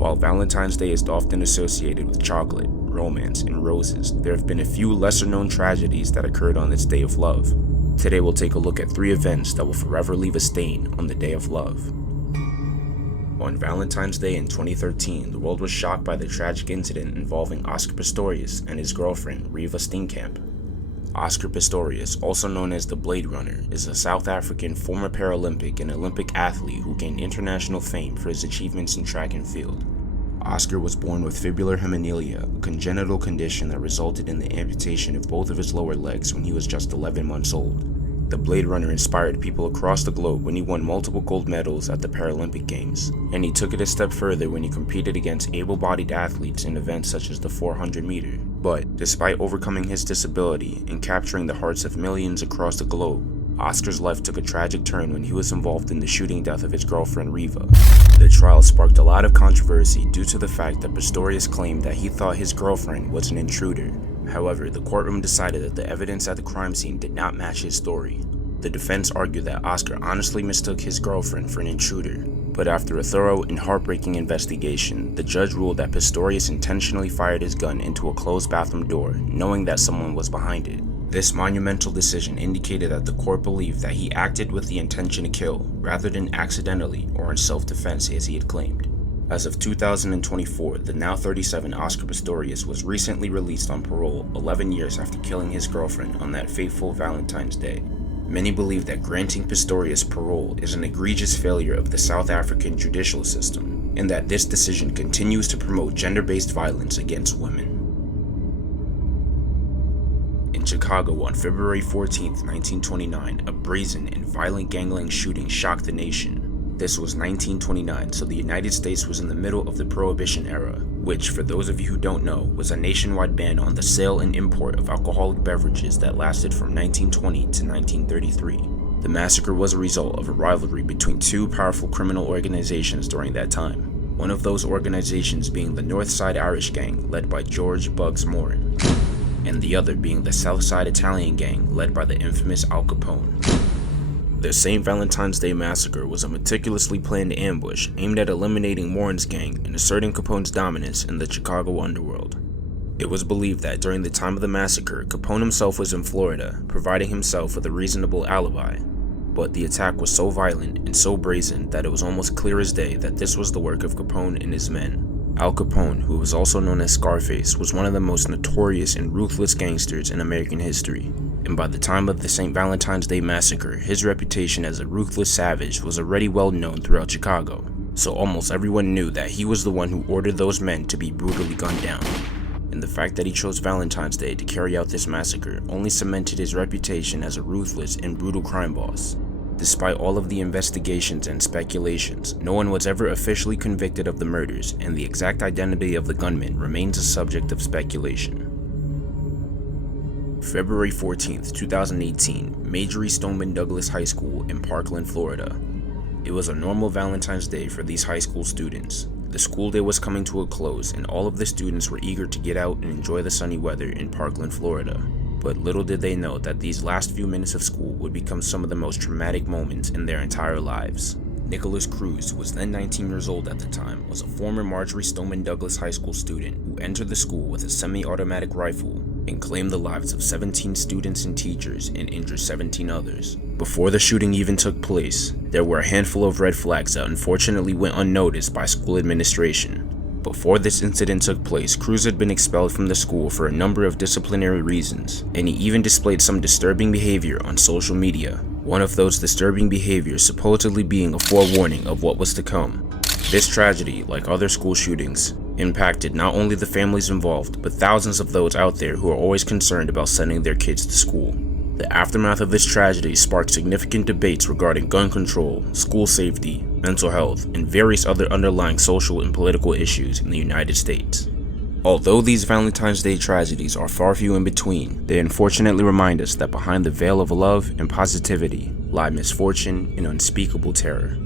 While Valentine's Day is often associated with chocolate, romance, and roses, there have been a few lesser-known tragedies that occurred on this day of love. Today we'll take a look at 3 events that will forever leave a stain on the day of love. On Valentine's Day in 2013, the world was shocked by the tragic incident involving Oscar Pistorius and his girlfriend, Reeva Steenkamp. Oscar Pistorius, also known as the Blade Runner, is a South African former Paralympic and Olympic athlete who gained international fame for his achievements in track and field. Oscar was born with fibular hemianelia, a congenital condition that resulted in the amputation of both of his lower legs when he was just 11 months old. The Blade Runner inspired people across the globe when he won multiple gold medals at the Paralympic Games, and he took it a step further when he competed against able-bodied athletes in events such as the 400 meter. But, despite overcoming his disability and capturing the hearts of millions across the globe, Oscar's life took a tragic turn when he was involved in the shooting death of his girlfriend Reeva. The trial sparked a lot of controversy due to the fact that Pistorius claimed that he thought his girlfriend was an intruder. However, the courtroom decided that the evidence at the crime scene did not match his story. The defense argued that Oscar honestly mistook his girlfriend for an intruder, but after a thorough and heartbreaking investigation, the judge ruled that Pistorius intentionally fired his gun into a closed bathroom door, knowing that someone was behind it. This monumental decision indicated that the court believed that he acted with the intention to kill, rather than accidentally or in self-defense as he had claimed. As of 2024, the now 37 Oscar Pistorius was recently released on parole 11 years after killing his girlfriend on that fateful Valentine's Day. Many believe that granting Pistorius parole is an egregious failure of the South African judicial system, and that this decision continues to promote gender-based violence against women. In Chicago on February 14, 1929, a brazen and violent gangland shooting shocked the nation. This was 1929, so the United States was in the middle of the Prohibition era, which, for those of you who don't know, was a nationwide ban on the sale and import of alcoholic beverages that lasted from 1920 to 1933. The massacre was a result of a rivalry between 2 powerful criminal organizations during that time. One of those organizations being the North Side Irish Gang, led by George Bugs Moran, and the other being the South Side Italian Gang, led by the infamous Al Capone. The St. Valentine's Day massacre was a meticulously planned ambush aimed at eliminating Moran's gang and asserting Capone's dominance in the Chicago underworld. It was believed that during the time of the massacre, Capone himself was in Florida, providing himself with a reasonable alibi. But the attack was so violent and so brazen that it was almost clear as day that this was the work of Capone and his men. Al Capone, who was also known as Scarface, was one of the most notorious and ruthless gangsters in American history. And by the time of the St. Valentine's Day massacre, his reputation as a ruthless savage was already well known throughout Chicago, so almost everyone knew that he was the one who ordered those men to be brutally gunned down. And the fact that he chose Valentine's Day to carry out this massacre only cemented his reputation as a ruthless and brutal crime boss. Despite all of the investigations and speculations, no one was ever officially convicted of the murders, and the exact identity of the gunman remains a subject of speculation. February 14, 2018, Marjory Stoneman Douglas High School in Parkland, Florida. It was a normal Valentine's Day for these high school students. The school day was coming to a close, and all of the students were eager to get out and enjoy the sunny weather in Parkland, Florida. But little did they know that these last few minutes of school would become some of the most traumatic moments in their entire lives. Nicholas Cruz, who was then 19 years old at the time, was a former Marjory Stoneman Douglas High School student who entered the school with a semi-automatic rifle and claimed the lives of 17 students and teachers and injured 17 others. Before the shooting even took place, there were a handful of red flags that unfortunately went unnoticed by school administration. Before this incident took place, Cruz had been expelled from the school for a number of disciplinary reasons, and he even displayed some disturbing behavior on social media. One of those disturbing behaviors supposedly being a forewarning of what was to come. This tragedy, like other school shootings, impacted not only the families involved, but thousands of those out there who are always concerned about sending their kids to school. The aftermath of this tragedy sparked significant debates regarding gun control, school safety, mental health, and various other underlying social and political issues in the United States. Although these Valentine's Day tragedies are far few in between, they unfortunately remind us that behind the veil of love and positivity lie misfortune and unspeakable terror.